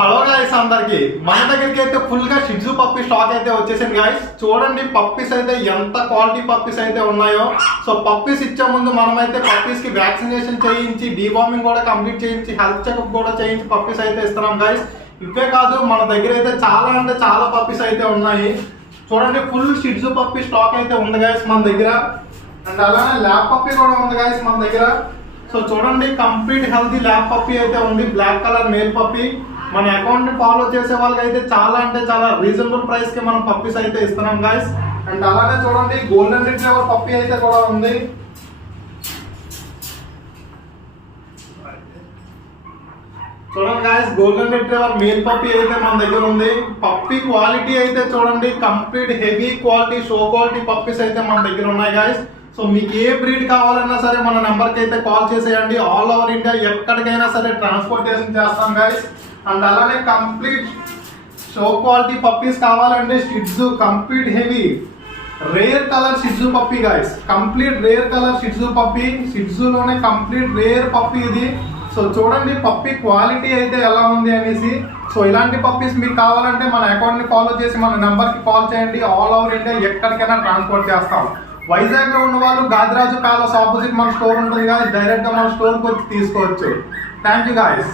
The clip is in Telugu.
హలో గాయస్ అందరికి మన దగ్గరికి అయితే ఫుల్ గా షిట్జు పప్పి స్టాక్ అయితే వచ్చేసింది గాయస్. చూడండి పప్పీస్ అయితే ఎంత క్వాలిటీ పప్పీస్ అయితే ఉన్నాయో. సో పప్పీస్ ఇచ్చే ముందు మనమైతే పప్పీస్ కి వ్యాక్సినేషన్ చేయించి డీవార్మింగ్ కూడా కంప్లీట్ చేయించి హెల్త్ చెకప్ కూడా చేయించి పప్పీస్ అయితే ఇస్తున్నాం గాయస్. ఇవే కాదు మన దగ్గర అయితే చాలా అంటే చాలా పప్పీస్ అయితే ఉన్నాయి. చూడండి ఫుల్ షిట్జు పప్పి స్టాక్ అయితే ఉంది గాయస్ మన దగ్గర. అండ్ అలానే ల్యాబ్ పప్పి కూడా ఉంది గాయస్ మన దగ్గర. సో చూడండి కంప్లీట్ హెల్తీ ల్యాబ్ పప్పి అయితే ఉంది, బ్లాక్ కలర్ మేల్ పప్పి. మన అకౌంట్ ని ఫాలో చేసే వాళ్ళకి అయితే చాలా అంటే చాలా రీజనబుల్ ప్రైస్ కి మనం పప్పీస్ అయితే ఇస్తున్నాం గాయస్. అండ్ అలానే చూడండి గోల్డెన్ రిట్రీవర్ పప్పి అయితే కూడా ఉంది. చూడండి guys golden retriever male puppy అయితే మన దగ్గర ఉంది. పప్పి క్వాలిటీ అయితే చూడండి complete heavy quality show quality puppies అయితే మన దగ్గర ఉన్నాయి గాయస్. సో మీకు ఏ బ్రీడ్ కావాలన్నా సరే మన నెంబర్కి అయితే కాల్ చేసేయండి. ఆల్ ఓవర్ ఇండియా ఎక్కడికైనా సరే ట్రాన్స్పోర్టేషన్ చేస్తాం గాయస్. అండ్ అలానే కంప్లీట్ షో క్వాలిటీ పప్పీస్ కావాలంటే Shih Tzu complete heavy rare colour Shih Tzu puppy guys. Complete rare colour Shih Tzu puppy, షిట్జులోనే కంప్లీట్ రేర్ పప్పీ ఇది. సో చూడండి పప్పీ క్వాలిటీ అయితే ఎలా ఉంది అనేసి. సో ఇలాంటి పప్పీస్ మీకు కావాలంటే మన అకౌంట్ ని ఫాలో చేసి మన నెంబర్ కి కాల్ చేయండి. ఆల్ ఓవర్ ఇండియా ఎక్కడికైనా ట్రాన్స్పోర్ట్ చేస్తాం. వైజాగ్ లో ఉన్న వాళ్ళు గాదిరాజు ప్యాలెస్ ఆపోజిట్ మన స్టోర్ ఉంటుంది కదా, డైరెక్ట్ గా మన స్టోర్ కి వచ్చి తీసుకోవచ్చు. Thank you guys.